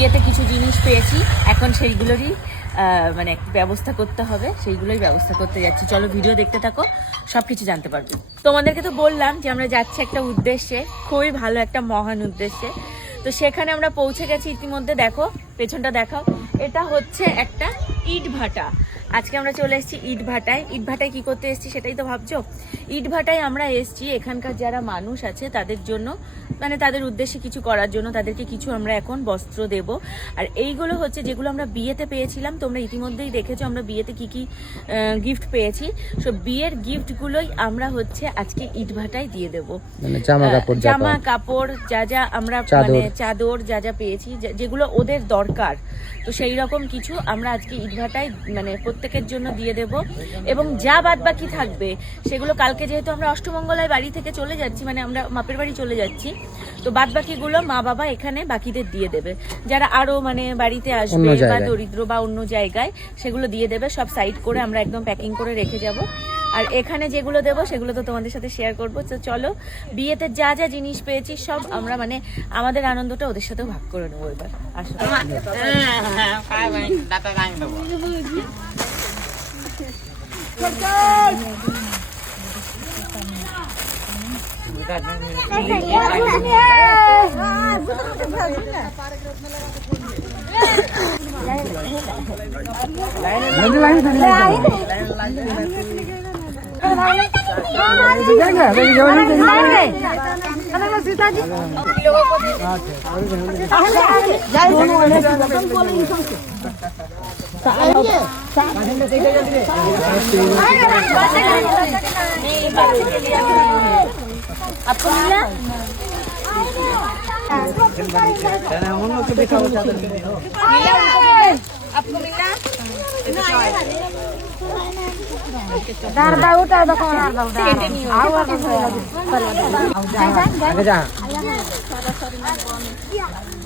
বিয়েতে কিছু জিনিস পেয়েছি, এখন সেইগুলোরই মানে ব্যবস্থা করতে হবে, সেইগুলোই ব্যবস্থা করতে যাচ্ছি। চলো ভিডিও দেখতে থাকো, সব কিছু জানতে পারবে। তোমাদেরকে তো বললাম যে আমরা যাচ্ছি একটা উদ্দেশ্যে, খুবই ভালো একটা মহান উদ্দেশ্যে। তো সেখানে আমরা পৌঁছে গেছি ইতিমধ্যে। দেখো পেছনটা দেখাও, এটা হচ্ছে একটা ইট ভাটা। আজকে আমরা চলে এসেছি ইট ভাটায়। ইট ভাটায় কি করতে এসেছি সেটাই তো ভাবছো। ইট ভাটায় আমরা এসেছি এখানকার যারা মানুষ আছে তাদের জন্য, মানে তাদের উদ্দেশ্যে কিছু করার জন্য, তাদেরকে কিছু আমরা এখন বস্ত্র দেব। আর এইগুলো হচ্ছে যেগুলো আমরা বিয়েতে পেয়েছিলাম, তোমরা ইতিমধ্যেই দেখেছো আমরা বিয়েতে কি কি গিফট পেয়েছি। সব বিয়ের গিফটগুলোই আমরা হচ্ছে আজকে ইট ভাটায় দিয়ে দেবো। মানে জামা কাপড় যা যা আমরা, মানে চাদর যা যা পেয়েছি, যেগুলো ওদের দরকার, তো সেই রকম কিছু আমরা আজকে ইট ভাটায় মানে প্রত্যেকের জন্য দিয়ে দেব। এবং যা বাদ বাকি থাকবে সেগুলো কালকে, যেহেতু আমরা অষ্টমঙ্গলায় বাড়ি থেকে চলে যাচ্ছি, মানে আমরা মাপের বাড়ি চলে যাচ্ছি, তো বাদ বাকিগুলো মা বাবা এখানে বাকিদের দিয়ে দেবে। যারা আরো মানে বাড়িতে আসবে বা দরিদ্র বা অন্য জায়গায়, সেগুলো দিয়ে দেবে। সব সাইড করে আমরা একদম প্যাকিং করে রেখে যাব। আর এখানে যেগুলো দেবো সেগুলো তো তোমাদের সাথে শেয়ার করবো। তো চলো, বিয়েতে যা যা জিনিস পেয়েছি সব আমরা মানে আমাদের আনন্দটা ওদের সাথেও ভাগ করে নেবো এবার। আসো आपको मिला? आपको मिला?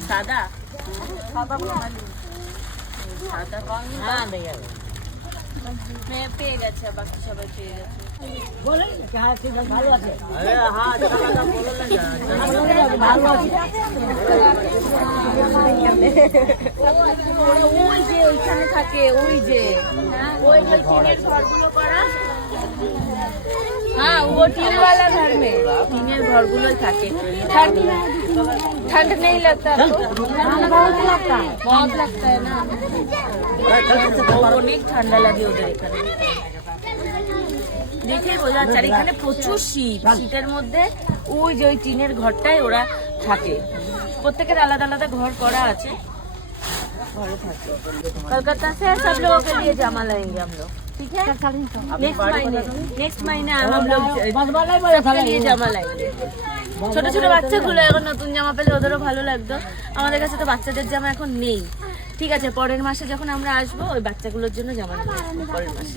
सादा পেয়ে গেছে, বাকি সবাই পেয়ে গেছে। বলেন হ্যাঁ ঠিক আছে, ভালো আছে। আরে হ্যাঁ ভালো আছে। ওই যে ওইখানে থাকে, ওই যে টিনের ঘরগুলো করা, हाँ वो टीन वाला घर में टीনের ঘরগুলোই থাকে। ठंड नहीं लगता तो बहुत लगता है ना, অনেক ঠান্ডা লাগে ওদের এখানে। দেখে বোঝা যাচ্ছে। আর এখানে প্রচুর শীত, শীতের মধ্যে ওই যে ওই টিনের ঘরটায় ওরা থাকে। প্রত্যেকের আলাদা আলাদা ঘর করা আছে, ঘরে থাকে। কলকাতা से सब लोगों के लिए जामा लाएंगे हम लोग, ठीक है? नेक्स्ट महीने हम लोग सबके लिए জামা लाएंगे। ছোট ছোট বাচ্চাগুলো এখন নতুন জামা পেলে ওদেরও ভালো লাগতো। আমাদের কাছে তো বাচ্চাদের জামা এখন নেই। ঠিক আছে, পরের মাসে যখন আমরা আসবো ওই বাচ্চাগুলোর জন্য জামা নেবো পরের মাসে।